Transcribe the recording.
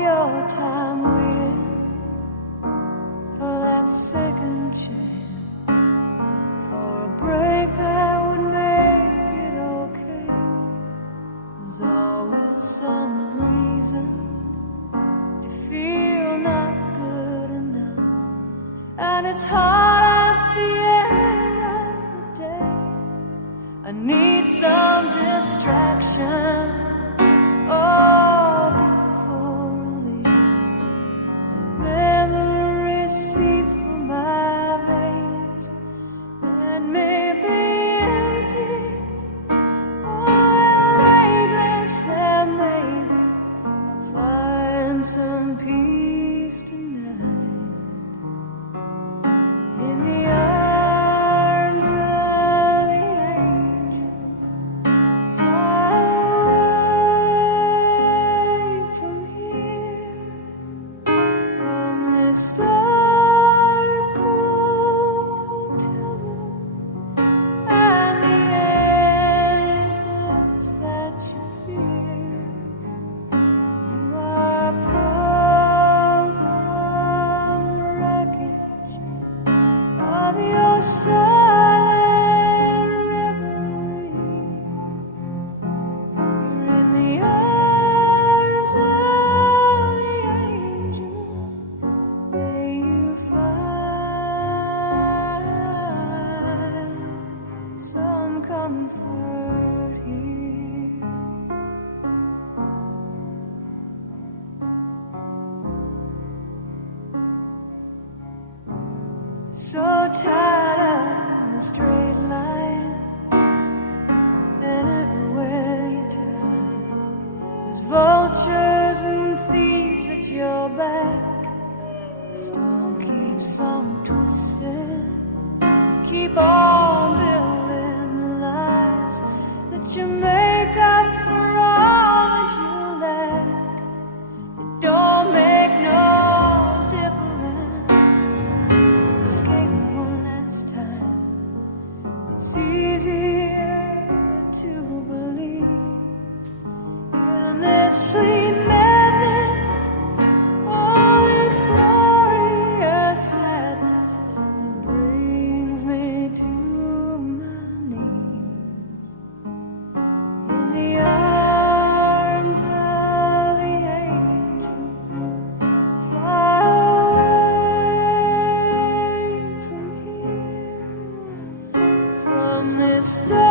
your time waiting for that second chance, for a break that would make it okay. There's always some reason to feel not good enough, and it's hard at the end of the day. I need some distraction, oh, beautiful release. Memories seep through my veins and may be empty or weightless, and maybe I'll find some peace tonight in the arms of the angel. Fly away from here, from this dark, cold hotel room and the endlessness that you fear. You are pulled from the wreckage of your silent reverie. You're in the arms of the angel. May you find some comfort here. So tired of the straight line, and everywhere you turn, there's vultures and thieves at your back. The storm keeps on twisting. Keep on building the lies that you make up for all that you lack. It don't make no difference. Escape one last time. It's easier to believe in this sweet madness, all this glorious sadness that brings me to my knees. In the arms of the angel, fly away from here, from this dark